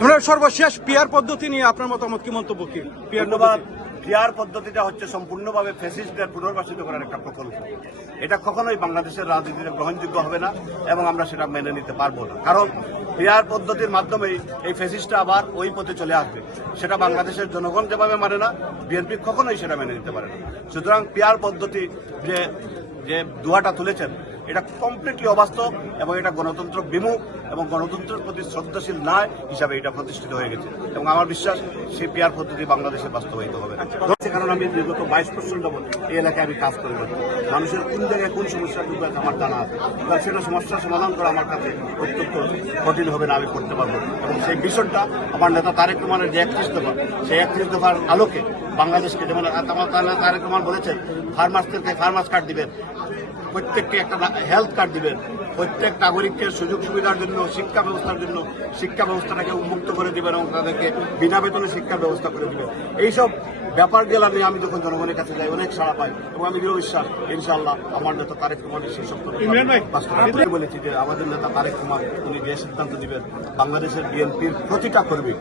সর্বশেষ পিয়ার পদ্ধতি নিয়ে আপনার মতামত কি মন্তব্য কি? পিয়ার ধন্যবাদ। পিয়ার পদ্ধতিটা হচ্ছে সম্পূর্ণভাবে ফেসিস্টদের পুনর্বাসিত করার একটা প্রকল্প। এটা কখনোই বাংলাদেশের রাজনীতিতে গ্রহণযোগ্য হবে না এবং আমরা সেটা মেনে নিতে পারব না। কারণ পিয়ার পদ্ধতির মাধ্যমেই এই ফেসিস্টটা আবার ওই পথে চলে আসবে। সেটা বাংলাদেশের জনগণ যেভাবে মানে না বিএনপি কখনোই সেটা মেনে নিতে পারে না। সুতরাং পিয়ার পদ্ধতি যে যে দুয়াটা তুলেছেন এটা কমপ্লিটলি অবাস্তব এবং এটা গণতন্ত্র বিমুখ এবং গণতন্ত্রের প্রতি শ্রদ্ধাশীল নয় হিসাবে এটা প্রতিষ্ঠিত হয়ে গেছে। এবং আমার বিশ্বাস সেই পিয়ার পদ্ধতি বাংলাদেশে বাস্তবায়িত হবে। না কারণ আমি বিগত বাইশ বছর এই এলাকায় আমি কাজ করে মানুষের কোন জায়গায় কোন সমস্যা ঢুকে আছে আমার জানা আছে। সেটা সমস্যার সমাধান করা আমার কাছে অত্যন্ত কঠিন হবে না আমি করতে পারব। এবং সেই বিষয়টা আমার নেতা তারেক রহমানের যে একত্রিশ দফা, সেই একত্রিশ দফার আলোকে বাংলাদেশকে যেমন তারেক রহমান বলেছেন, ফার্মার্সদেরকে ফার্মার্স কার্ড দিবেন। প্রত্যেককে একটা হেলথ কার্ড দিবেন। প্রত্যেক নাগরিককে সুযোগ সুবিধার জন্য শিক্ষা ব্যবস্থার জন্য শিক্ষা ব্যবস্থাটাকে উন্মুক্ত করে দিবেন এবং তাদেরকে বিনা বেতনে শিক্ষার ব্যবস্থা করে দিবেন। এইসব ব্যাপার গেলা নিয়ে আমি যখন জনগণের কাছে যাই অনেক সাড়া পাই এবং আমি দৃঢ় বিশ্বাস ইনশাআল্লাহ আমার নেতা তারেক কুমার সেই সব বাস্তবায়ন বলেছি যে আমাদের নেতা তারেক কুমার উনি যে সিদ্ধান্ত দিবেন বাংলাদেশের বিএনপির প্রতিটা কর্মী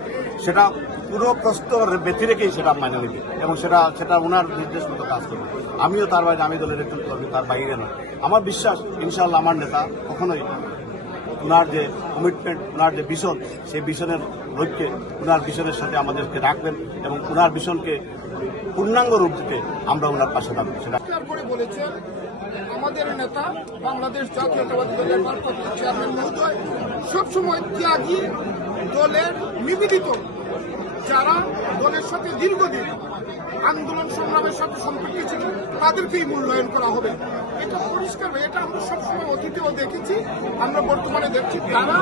সেটা পুরো কষ্ট ব্যথি রেখেই সেটা মানে নেবে এবং সেটা সেটা ওনার নির্দেশ মতো কাজ করবে। আমিও তার বাইরে, আমি দলের একজন কর্মী, তার বাইরে নয়। আমার বিশ্বাস ইনশাল্লাহ আমার নেতা কখনোই ওনার যে কমিটমেন্ট ওনার যে ভিশন সেই ভিশনের লক্ষ্যে ওনার ভিশনের সাথে আমাদেরকে রাখবেন এবং ওনার ভিশনকে পূর্ণাঙ্গ রূপ দিতে আমরা ওনার পাশে থাকব। সেটা আমাদের নেতা, বাংলাদেশ জাতীয়তাবাদী দলের ভারপ্রাপ্ত চেয়ারম্যান মহোদয়, সবসময় ত্যাগী দলের নিবেদিত যারা দলের সাথে দীর্ঘদিন আন্দোলন সংগ্রামের সাথে সম্পৃক্ত ছিল, তাদেরকেই মূল্যায়ন করা হবে। এটা পরিষ্কার এটা আমরা সবসময় অতীতেও দেখেছি, আমরা বর্তমানে দেখছি তারা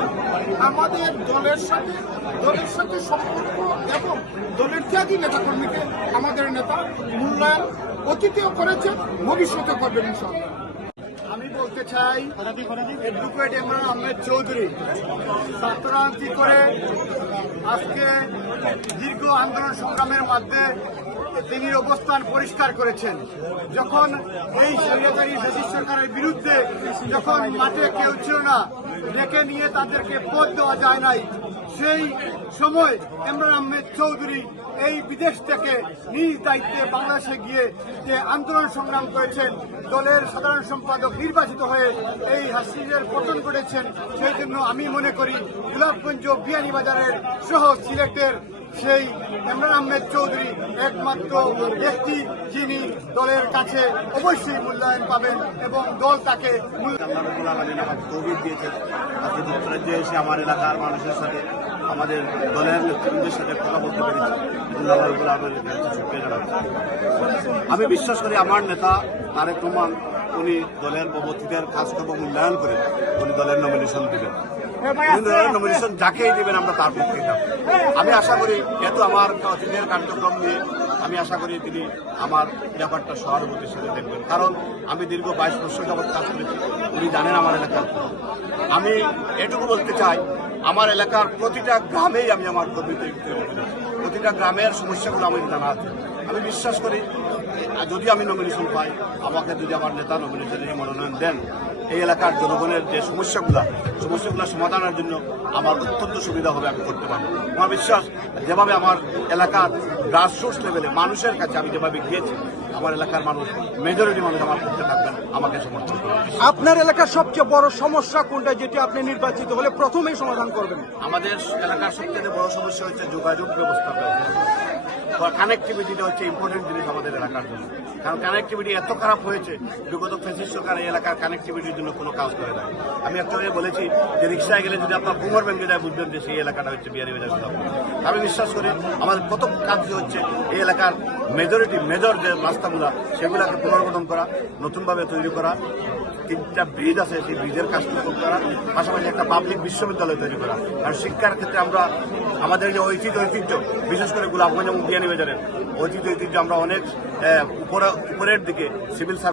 আমাদের দলের সাথে দলের সাথে সম্পর্ক এবং দলের ত্যাগী নেতাকর্মীকে আমাদের নেতা মূল্যায়ন অতীতেও করেছেন ভবিষ্যতে করবেন আমি বলতে চাই অ্যাডভোকেট ইমরান আহমেদ চৌধুরী ছাত্রান্তি করে আজকে দীর্ঘ আন্দোলন সংগ্রামের মধ্যে তিনি অবস্থান পরিষ্কার করেছেন। যখন এই স্বৈরাচারী ব্রিটিশ সরকারের বিরুদ্ধে যখন মাঠে কেউ ছিল না, ডেকে নিয়ে তাদেরকে পদ দেওয়া যায় নাই, সেই সময় ইমরান আহমেদ চৌধুরী এই বিদেশ থেকে নিজ দায়িত্বে বাংলাদেশে গিয়ে যে আন্দোলন সংগ্রাম করেছেন, দলের সাধারণ সম্পাদক নির্বাচিত হয়ে এই হাসিনের পতন করেছেন সেই জন্য আমি মনে করি গোলাপগঞ্জ বিয়ানীবাজারের সহ সিলেটের সেই ইমরান আহমেদ চৌধুরী একমাত্র ব্যক্তি যিনি দলের কাছে অবশ্যই মূল্যায়ন পাবেন এবং দল তাকে দিয়েছেন। আজকে যুক্তরাজ্যে এসে আমার এলাকার মানুষের সাথে আমাদের দলের নেতৃবৃন্দের সাথে কথা বলতে পেরেছি। শুক্রিয়া জানাচ্ছি। আমি বিশ্বাস করি আমার নেতা তারেক রহমান, উনি দলের প্রবর্তীদের কাজকর্ম মূল্যায়ন করে উনি দলের নমিনেশন দিবেন। নমিনেশন যাকেই দিবেন আমরা তার পক্ষে আমি আশা করি, যেহেতু আমার অতীতের কার্যক্রম নিয়ে আমি আশা করি তিনি আমার ব্যাপারটা সহানুভূতির সাথে দেখবেন। কারণ আমি দীর্ঘ বাইশ বছর যাবৎ কাজ করেছি, উনি জানেন আমার এলাকার আমি এটুকু বলতে চাই আমার এলাকার প্রতিটা গ্রামেই আমি আমার করেছি প্রতিটা গ্রামের সমস্যাগুলো আমি জানা আছে। আমি বিশ্বাস করি যদি আমি নমিনেশন পাই, আমাকে যদি আমার নেতা নমিনেশনের মনোনয়ন দেন, এই এলাকার জনগণের যে সমস্যাগুলো সমস্যাগুলো সমাধানের জন্য আমার অত্যন্ত সুবিধা হবে, আমি করতে পারব। আমার বিশ্বাস, যেভাবে আমার এলাকার গ্রাসরুটস লেভেলে মানুষের কাছে আমি যেভাবে গিয়েছি আমার এলাকার মানুষ মেজরিটি মানুষ আমার পক্ষে থাকবেন আমাকে সমর্থন করবেন আপনার এলাকার সবচেয়ে বড় সমস্যা কোনটা যেটি আপনি নির্বাচিত হলে প্রথমেই সমাধান করবেন? আমাদের এলাকার সবচেয়ে বড় সমস্যা হচ্ছে যোগাযোগ ব্যবস্থা। কানেক্টিভিটিটা হচ্ছে ইম্পর্টেন্ট জিনিস আমাদের এলাকার জন্য। কারণ কানেক্টিভিটি এত খারাপ হয়েছে, বিগত ফেসিস সরকার এই এলাকার কানেক্টিভিটির জন্য কোনো কাজ করে না আমি একটা বলেছি যে রিক্সায় গেলে যদি আপনার কুমার ব্যাংকে যায়, বুঝবেন যে সেই এলাকাটা হচ্ছে বিহারি বাজার। আমি বিশ্বাস করি, আমাদের প্রথম কাজ হচ্ছে এই এলাকার মেজরিটি মেজর যে রাস্তাগুলো, সেগুলোকে পুনর্গঠন করা, নতুনভাবে তৈরি করা। তিনটা ব্রিজ আছে, সেই ব্রিজের কাজ নতুন করা। পাশাপাশি একটা পাবলিক বিশ্ববিদ্যালয় তৈরি করা। আর শিক্ষার ক্ষেত্রে আমরা, আমাদের যে ঐতিহ্য ঐতিহ্য, বিশেষ করে গোলাপগঞ্জ এবং বিয়ানীবাজারের ঐতিহ্য ঐতিহ্য আমরা অনেক উপরে, উপরের দিকে সিভিল